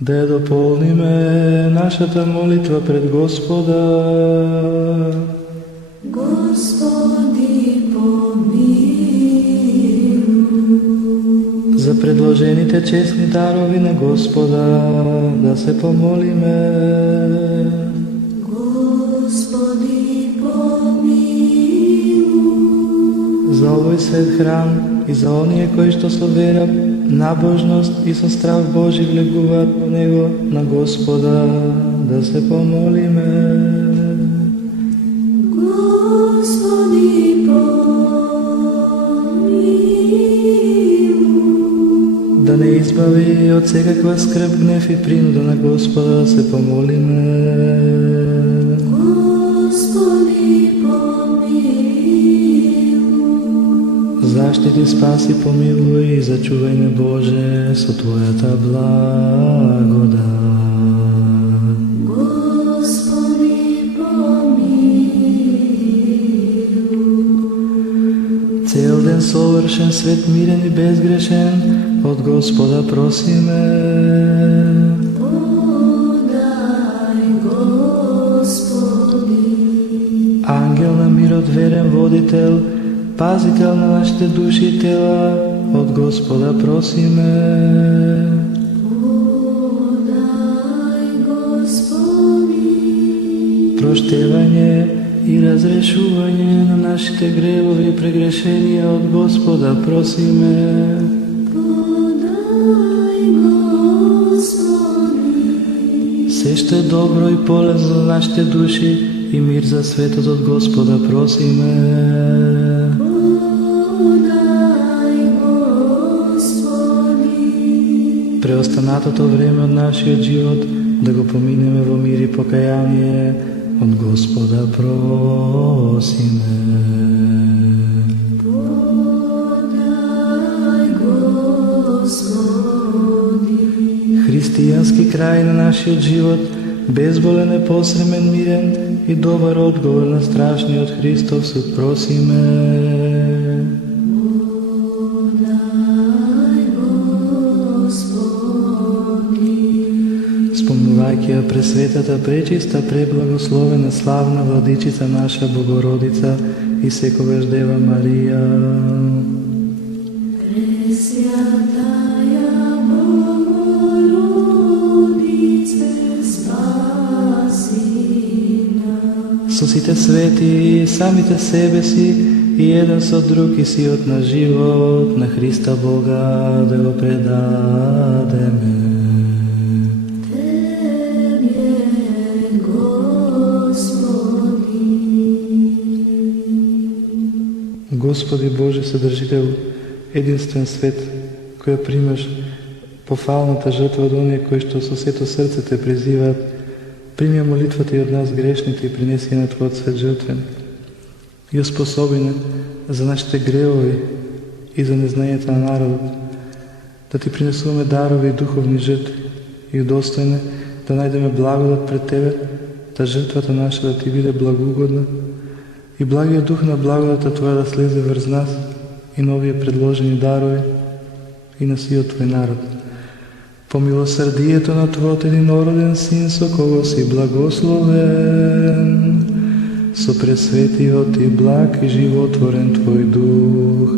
да ја дополниме нашата молитва пред Господа. Господи, помилуј. За предложените честни дарови на Господа да се помолиме. Господи, помилуј. За овој свет храм и за оние кои што со вера, набожност и со страв Божи влегуваат во него, на Господа да се помолиме. Господи, помилуј. Да не избави од секаква скрб, гнев и принуда, на Господа да се помолиме. Господи, помилуј. Заштити, спаси, помилуј и зачувај ме, Боже, со Твојата благодат. Господи, помилуј. Цел ден совршен, свет, мирен и безгрешен, од Господа просиме. Подај, Господи. Ангел на мирот, верен водител, пазител на нашите души и тела, од Господа просиме. Подај, Господи. Проштевање и разрешување на нашите гревови и прегрешенија, од Господа просиме. Подај, Господи. Се што е добро и полезно за нашите души и мир за светот, од Господа просиме. Подај, Господи. Преостанатото време од нашиот живот да го поминеме во мир и покаяние, од Господа просиме. Подај, Господи. Христијански крај на нашиот живот, безболен, непосремен, мирен и добар одговор на страшниот Христов суд просиме. Подај, Господи. Спомнувајќи ја пресветата, пречиста, преблагословена, славна Владичица наша Богородица и секогаш Дева Марија. Пресвятаја Богородице, спаси нас. Со сите свети и самите себе си и еден со друг и сиот на живот на Христа Бога да го предадеме. Тебе, Господи. Господи Боже Содржител, единствен свет, која примаш пофалната жртва од оние кои што со сето срце те призиваат, прими молитвата и од нас грешните и принеси на Твојот свет жртвен. И оспособи за нашите гревови и за незнанието на народот, да Ти принесуваме дарови и духовни жртви и удостојне да најдеме благодат пред Тебе, да жртвата наша да Ти биде благоугодна и благиот дух на благодата Твоја да слезе врз нас и на овие предложени дарови и на сиот Твој народ. По милосрдието на Твојот единороден Син, со кого си благословен, со пресветиот и благ и животворен Твој дух,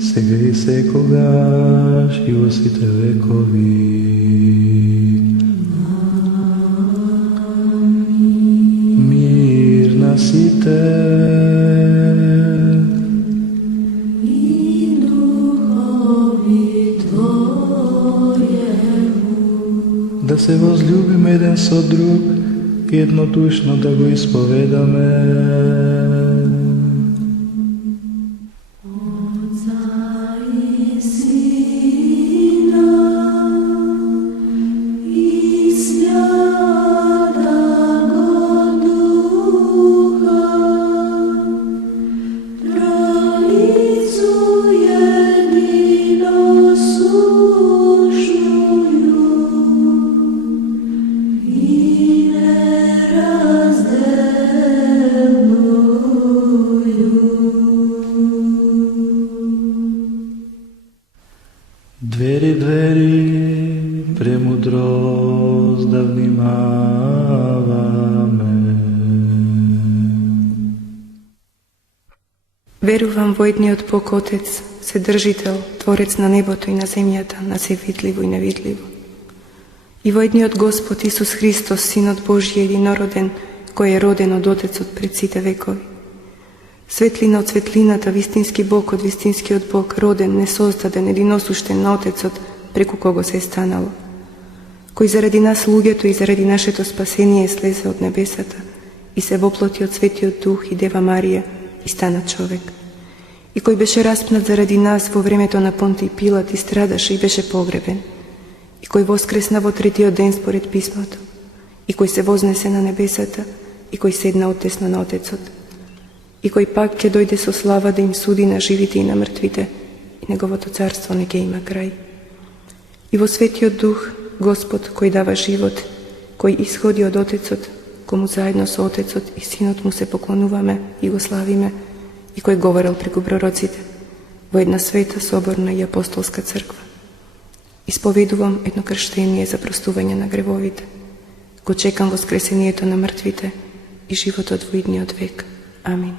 сега и секогаш и во сите векови. Мир на сите. И духови Твојему. Да се возлюбиме еден со друг и еднодушно да го исповедаме. Отца и Сина и Святаго Духа, Троицу единосушную и неразделную. помост да внимаваме. Верувам во едниот Бог Отец, Вседржител, Творец на небото и на земјата, на се видливо и невидливо. И во едниот Господ Исус Христос, Синот Божји единороден, кој е роден од Отецот пред сите векови. Светлина од светлината, вистински Бог од вистинскиот Бог, роден, несоздаден, единосуштен на Отецот, преку кого се е станало. Кој заради нас луѓето и заради нашето спасение слезе од небесата и се воплоти од Светиот Дух и Дева Марија и стана човек. И кој беше распнат заради нас во времето на Понтиј Пилат и страдаше и беше погребен. И кој воскресна во третиот ден според писмото. И кој се вознесе на небесата и кој седна одесно на Отецот. И кој пак ќе дојде со слава да им суди на живите и на мртвите, и неговото царство не ќе има крај. И во Светиот Дух, Господ, кој дава живот, кој исходи од Отецот, кому заедно со Отецот и Синот му се поклонуваме и го славиме, и кој говорел преку пророците, во една света, соборна и апостолска црква. Исповедувам едно крштение за простување на гревовите. Го чекам воскресението на мртвите и животот во идниот век. Амин.